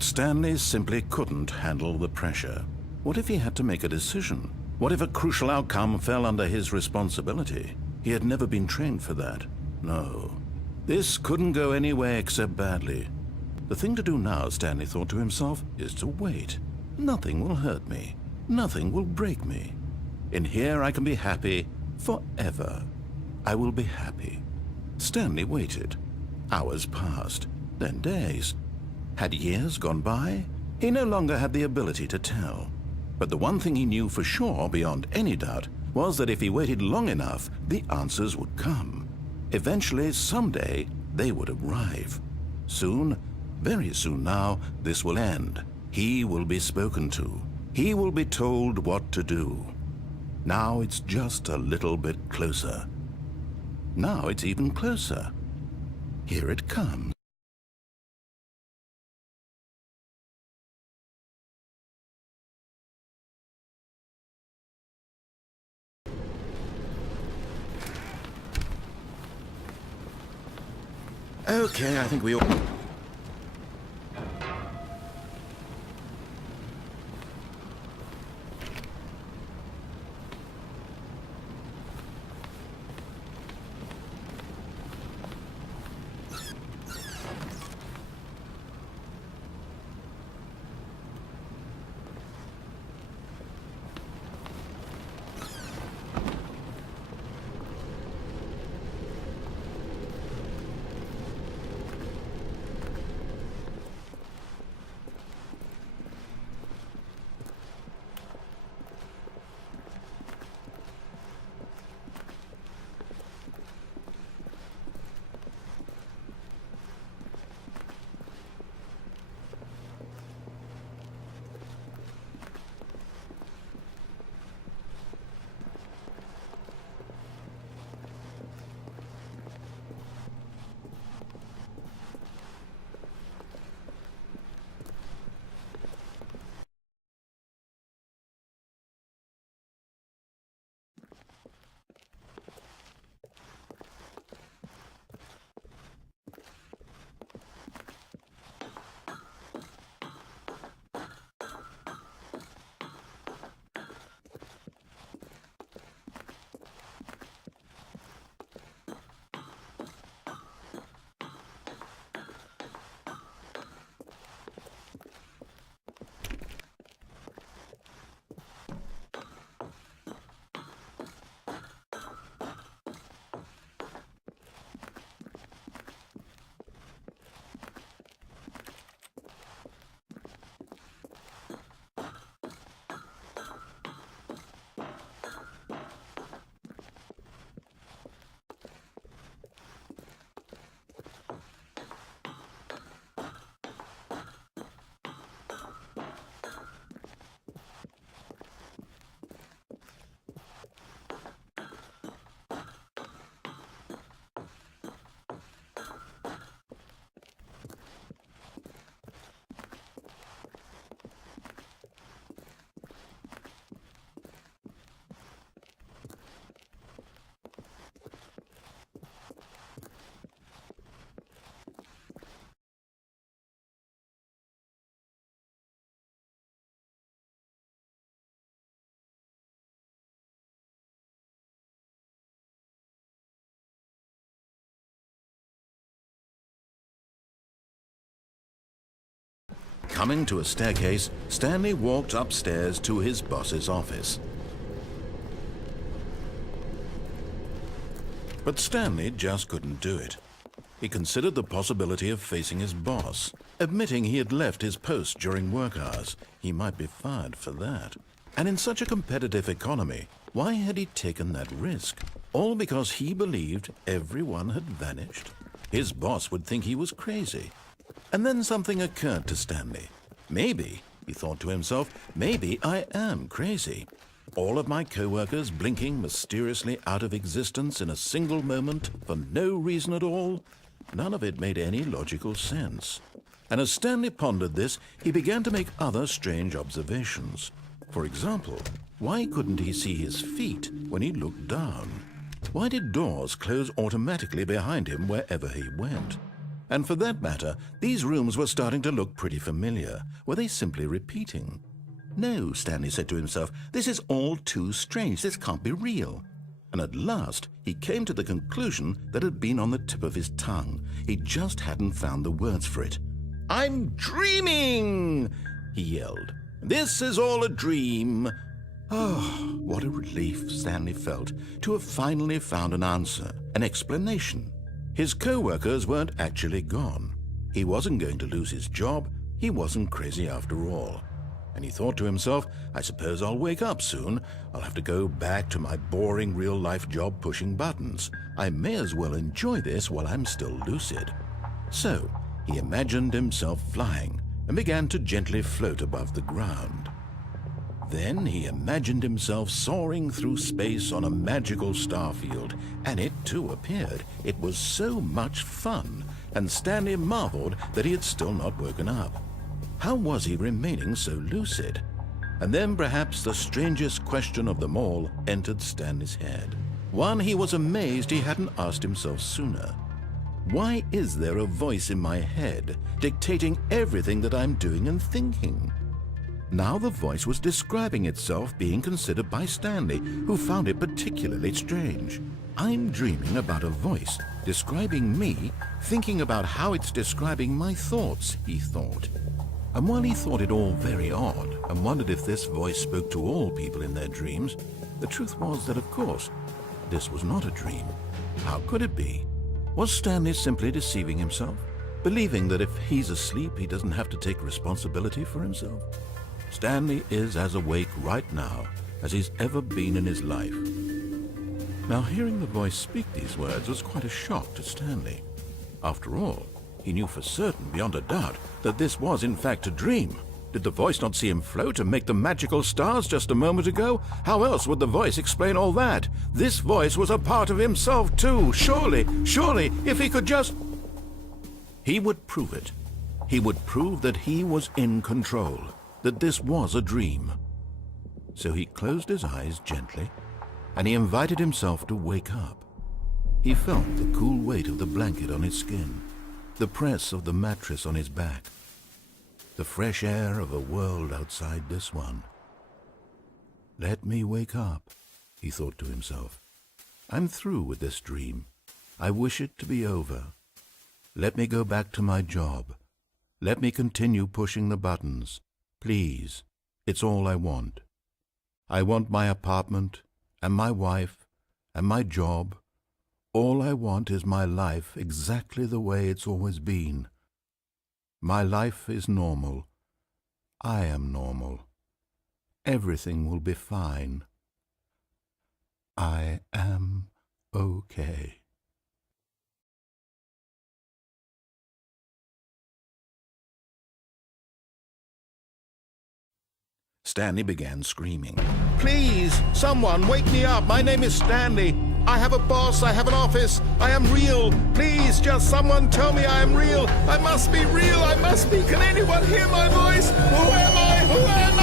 But Stanley simply couldn't handle the pressure. What if he had to make a decision? What if a crucial outcome fell under his responsibility? He had never been trained for that. No. This couldn't go any way except badly. The thing to do now, Stanley thought to himself, is to wait. Nothing will hurt me. Nothing will break me. In here I can be happy forever. I will be happy. Stanley waited. Hours passed, then days. Had years gone by? He no longer had the ability to tell. But the one thing he knew for sure, beyond any doubt, was that if he waited long enough, the answers would come. Eventually, someday, they would arrive. Soon, very soon now, this will end. He will be spoken to. He will be told what to do. Now it's just a little bit closer. Now it's even closer. Here it comes. Okay, I think we all... Coming to a staircase, Stanley walked upstairs to his boss's office. But Stanley just couldn't do it. He considered the possibility of facing his boss, admitting he had left his post during work hours. He might be fired for that. And in such a competitive economy, why had he taken that risk? All because he believed everyone had vanished? His boss would think he was crazy. And then something occurred to Stanley. Maybe, he thought to himself, maybe I am crazy. All of my co-workers blinking mysteriously out of existence in a single moment for no reason at all? None of it made any logical sense. And as Stanley pondered this, he began to make other strange observations. For example, why couldn't he see his feet when he looked down? Why did doors close automatically behind him wherever he went? And for that matter, these rooms were starting to look pretty familiar. Were they simply repeating? No, Stanley said to himself, this is all too strange. This can't be real. And at last, he came to the conclusion that had been on the tip of his tongue. He just hadn't found the words for it. "I'm dreaming!" he yelled. "This is all a dream." Oh, what a relief Stanley felt to have finally found an answer, an explanation. His co-workers weren't actually gone. He wasn't going to lose his job. He wasn't crazy after all. And he thought to himself, I suppose I'll wake up soon. I'll have to go back to my boring real-life job pushing buttons. I may as well enjoy this while I'm still lucid. So he imagined himself flying and began to gently float above the ground. Then he imagined himself soaring through space on a magical starfield, and it too appeared. It was so much fun, and Stanley marveled that he had still not woken up. How was he remaining so lucid? And then perhaps the strangest question of them all entered Stanley's head. One he was amazed he hadn't asked himself sooner. Why is there a voice in my head dictating everything that I'm doing and thinking? Now the voice was describing itself being considered by Stanley, who found it particularly strange. I'm dreaming about a voice describing me, thinking about how it's describing my thoughts, he thought. And while he thought it all very odd and wondered if this voice spoke to all people in their dreams, the truth was that, of course, this was not a dream. How could it be? Was Stanley simply deceiving himself, believing that if he's asleep, he doesn't have to take responsibility for himself? Stanley is as awake right now as he's ever been in his life. Now, hearing the voice speak these words was quite a shock to Stanley. After all, he knew for certain, beyond a doubt, that this was in fact a dream. Did the voice not see him float and make the magical stars just a moment ago? How else would the voice explain all that? This voice was a part of himself too. Surely, if he could just... He would prove it. He would prove that he was in control, that this was a dream. So he closed his eyes gently, and he invited himself to wake up. He felt the cool weight of the blanket on his skin, the press of the mattress on his back, the fresh air of a world outside this one. Let me wake up, he thought to himself. I'm through with this dream. I wish it to be over. Let me go back to my job. Let me continue pushing the buttons. Please, it's all I want. I want my apartment and my wife and my job. All I want is my life exactly the way it's always been. My life is normal. I am normal. Everything will be fine. I am okay. Stanley began screaming. Please, someone, wake me up. My name is Stanley. I have a boss. I have an office. I am real. Please, just someone tell me I am real. I must be real. I must be. Can anyone hear my voice? Who am I? Who am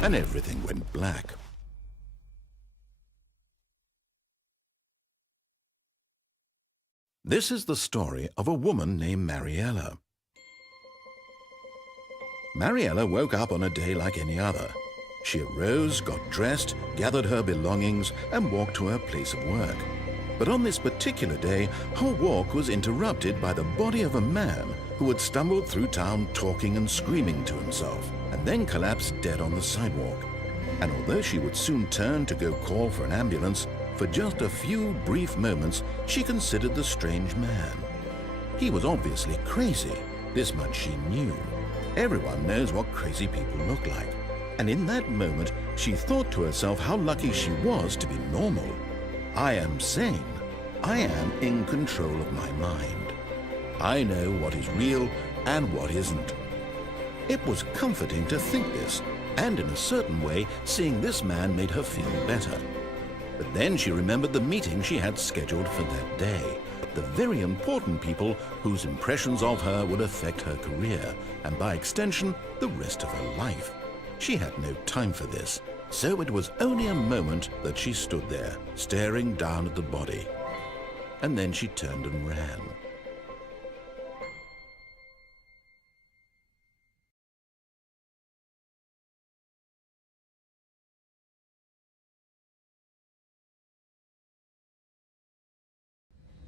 I? And everything went black. This is the story of a woman named Mariella. Mariella woke up on a day like any other. She arose, got dressed, gathered her belongings, and walked to her place of work. But on this particular day, her walk was interrupted by the body of a man who had stumbled through town talking and screaming to himself, and then collapsed dead on the sidewalk. And although she would soon turn to go call for an ambulance, for just a few brief moments she considered the strange man. He was obviously crazy. This much she knew. Everyone knows what crazy people look like. And in that moment, she thought to herself how lucky she was to be normal. I am sane. I am in control of my mind. I know what is real and what isn't. It was comforting to think this, and in a certain way, seeing this man made her feel better. But then she remembered the meeting she had scheduled for that day. The very important people whose impressions of her would affect her career, and by extension, the rest of her life. She had no time for this, so it was only a moment that she stood there, staring down at the body. And then she turned and ran.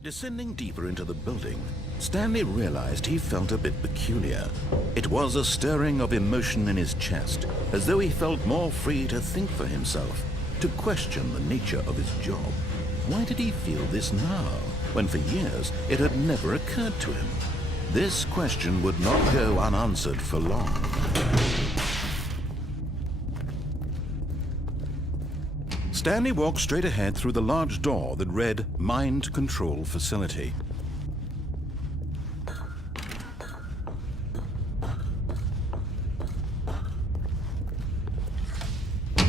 Descending deeper into the building, Stanley realized he felt a bit peculiar. It was a stirring of emotion in his chest, as though he felt more free to think for himself, to question the nature of his job. Why did he feel this now, when for years it had never occurred to him? This question would not go unanswered for long. Stanley walked straight ahead through the large door that read Mind Control Facility.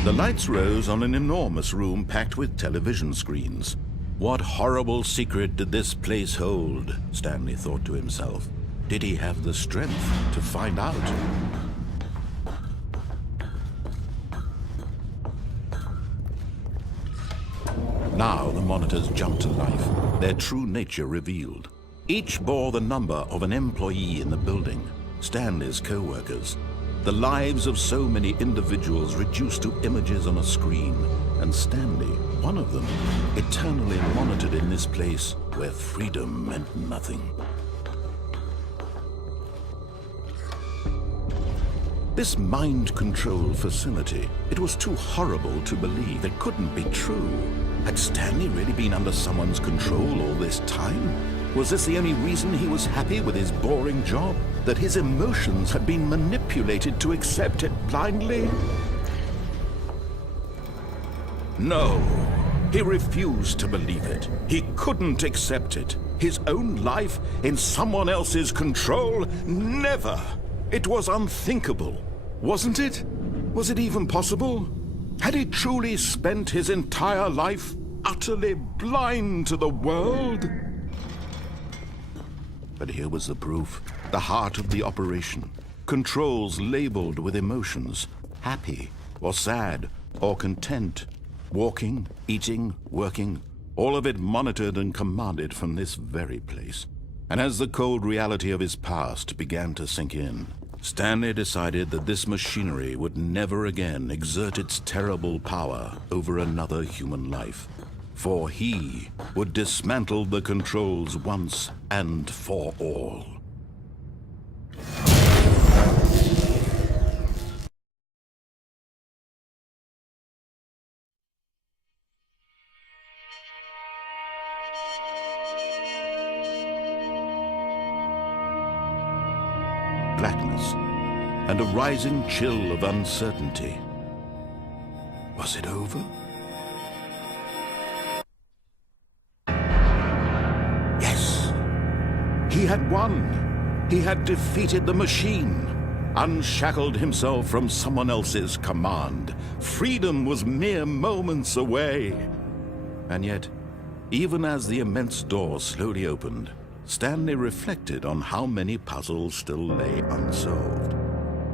The lights rose on an enormous room packed with television screens. What horrible secret did this place hold? Stanley thought to himself. Did he have the strength to find out? Now the monitors jumped to life, their true nature revealed. Each bore the number of an employee in the building, Stanley's co-workers. The lives of so many individuals reduced to images on a screen, and Stanley, one of them, eternally monitored in this place where freedom meant nothing. This mind control facility, it was too horrible to believe. It couldn't be true. Had Stanley really been under someone's control all this time? Was this the only reason he was happy with his boring job? That his emotions had been manipulated to accept it blindly? No, he refused to believe it. He couldn't accept it. His own life in someone else's control? Never! It was unthinkable, wasn't it? Was it even possible? Had he truly spent his entire life utterly blind to the world? But here was the proof, the heart of the operation. Controls labeled with emotions, happy or sad or content. Walking, eating, working, all of it monitored and commanded from this very place. And as the cold reality of his past began to sink in, Stanley decided that this machinery would never again exert its terrible power over another human life. For he would dismantle the controls once and for all. Blackness and a rising chill of uncertainty. Was it over? Yes! He had won! He had defeated the machine, unshackled himself from someone else's command. Freedom was mere moments away. And yet, even as the immense door slowly opened, Stanley reflected on how many puzzles still lay unsolved.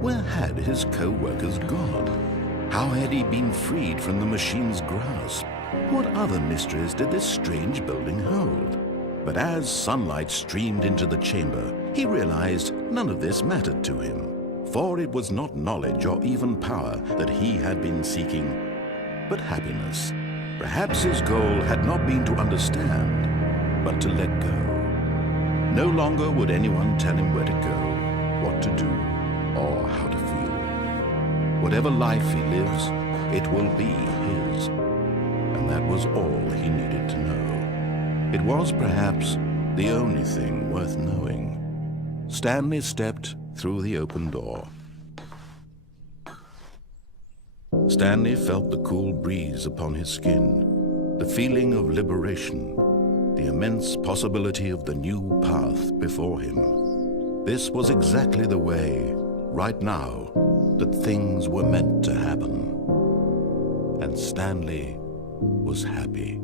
Where had his co-workers gone? How had he been freed from the machine's grasp? What other mysteries did this strange building hold? But as sunlight streamed into the chamber, he realized none of this mattered to him. For it was not knowledge or even power that he had been seeking, but happiness. Perhaps his goal had not been to understand, but to let go. No longer would anyone tell him where to go, what to do, or how to feel. Whatever life he lives, it will be his. And that was all he needed to know. It was perhaps the only thing worth knowing. Stanley stepped through the open door. Stanley felt the cool breeze upon his skin, the feeling of liberation, the immense possibility of the new path before him. This was exactly the way, right now, that things were meant to happen. And Stanley was happy.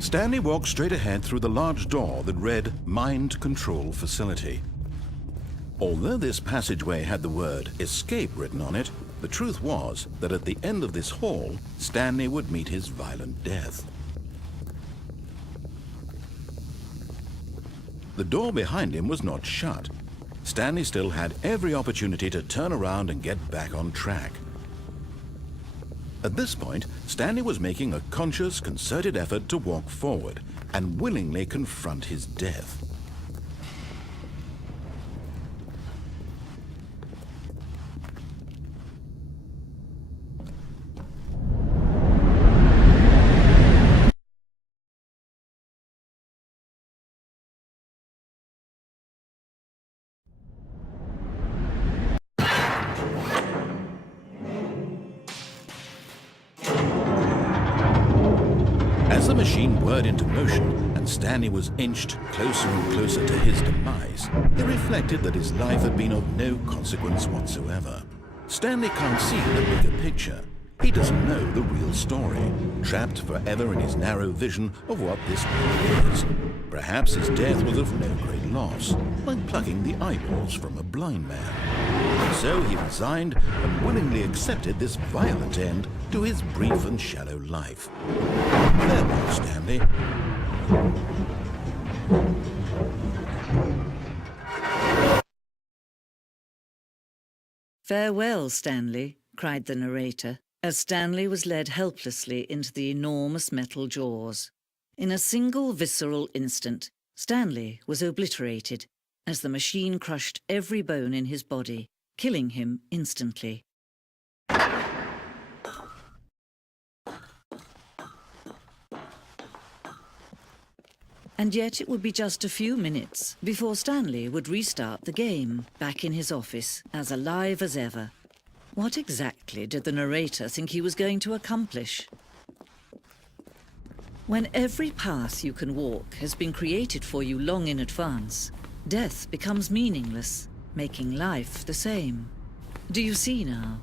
Stanley walked straight ahead through the large door that read Mind Control Facility. Although this passageway had the word escape written on it, The truth was that at the end of this hall, Stanley would meet his violent death. The door behind him was not shut. Stanley still had every opportunity to turn around and get back on track. At this point, Stanley was making a conscious, concerted effort to walk forward and willingly confront his death. As the machine whirred into motion and Stanley was inched closer and closer to his demise, he reflected that his life had been of no consequence whatsoever. Stanley can't see the bigger picture. He doesn't know the real story, trapped forever in his narrow vision of what this world is. Perhaps his death was of no great loss, like plucking the eyeballs from a blind man. So he resigned and willingly accepted this violent end to his brief and shallow life. Farewell, Stanley. "Farewell, Stanley," cried the narrator, as Stanley was led helplessly into the enormous metal jaws. In a single visceral instant, Stanley was obliterated as the machine crushed every bone in his body, killing him instantly. And yet it would be just a few minutes before Stanley would restart the game, back in his office, as alive as ever. What exactly did the narrator think he was going to accomplish? When every path you can walk has been created for you long in advance, death becomes meaningless, making life the same. Do you see now?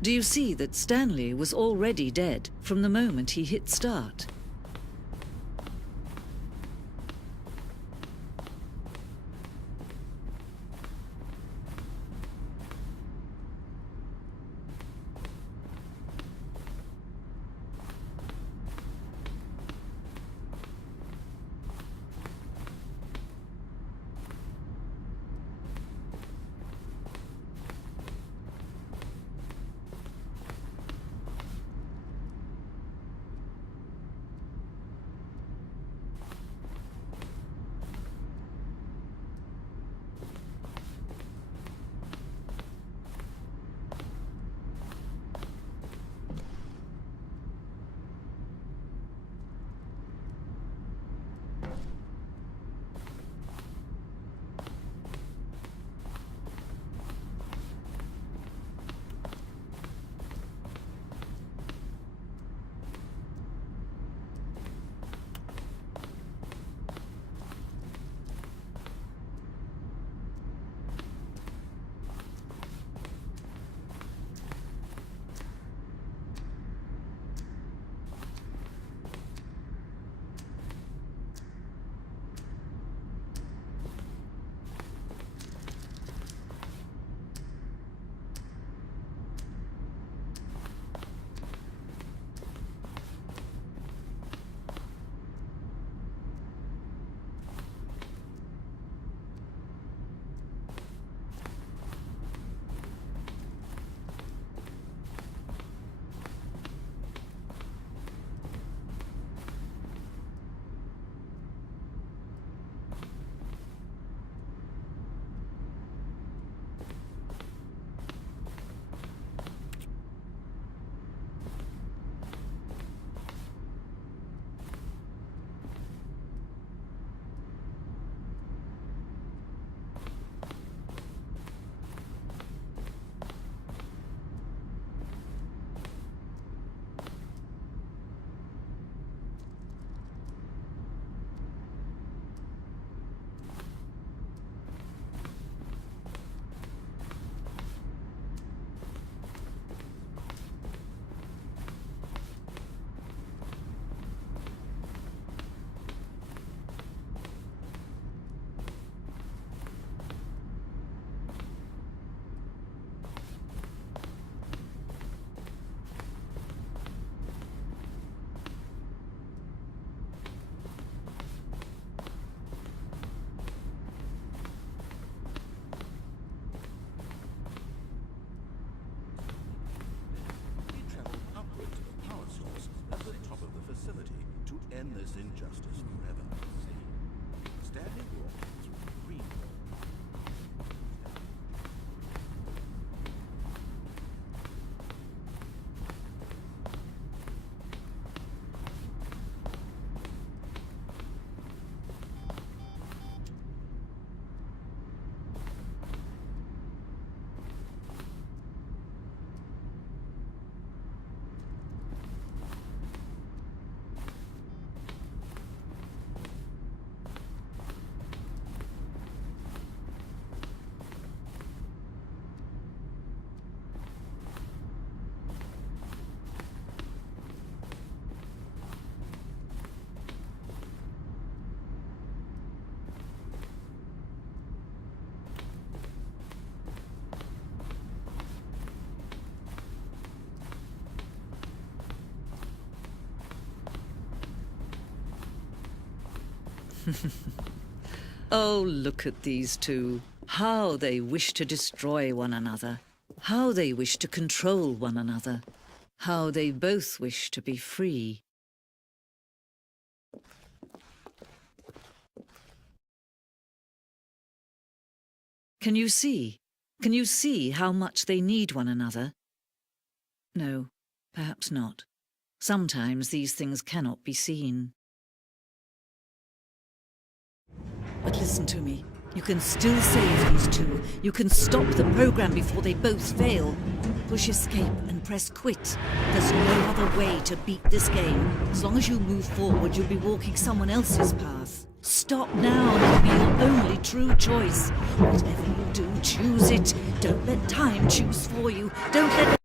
Do you see that Stanley was already dead from the moment he hit start? Oh, look at these two. How they wish to destroy one another. How they wish to control one another. How they both wish to be free. Can you see? Can you see how much they need one another? No, perhaps not. Sometimes these things cannot be seen. But listen to me. You can still save these two. You can stop the program before they both fail. Push escape and press quit. There's no other way to beat this game. As long as you move forward, you'll be walking someone else's path. Stop now and it'll be your only true choice. Whatever you do, choose it. Don't let time choose for you. Don't let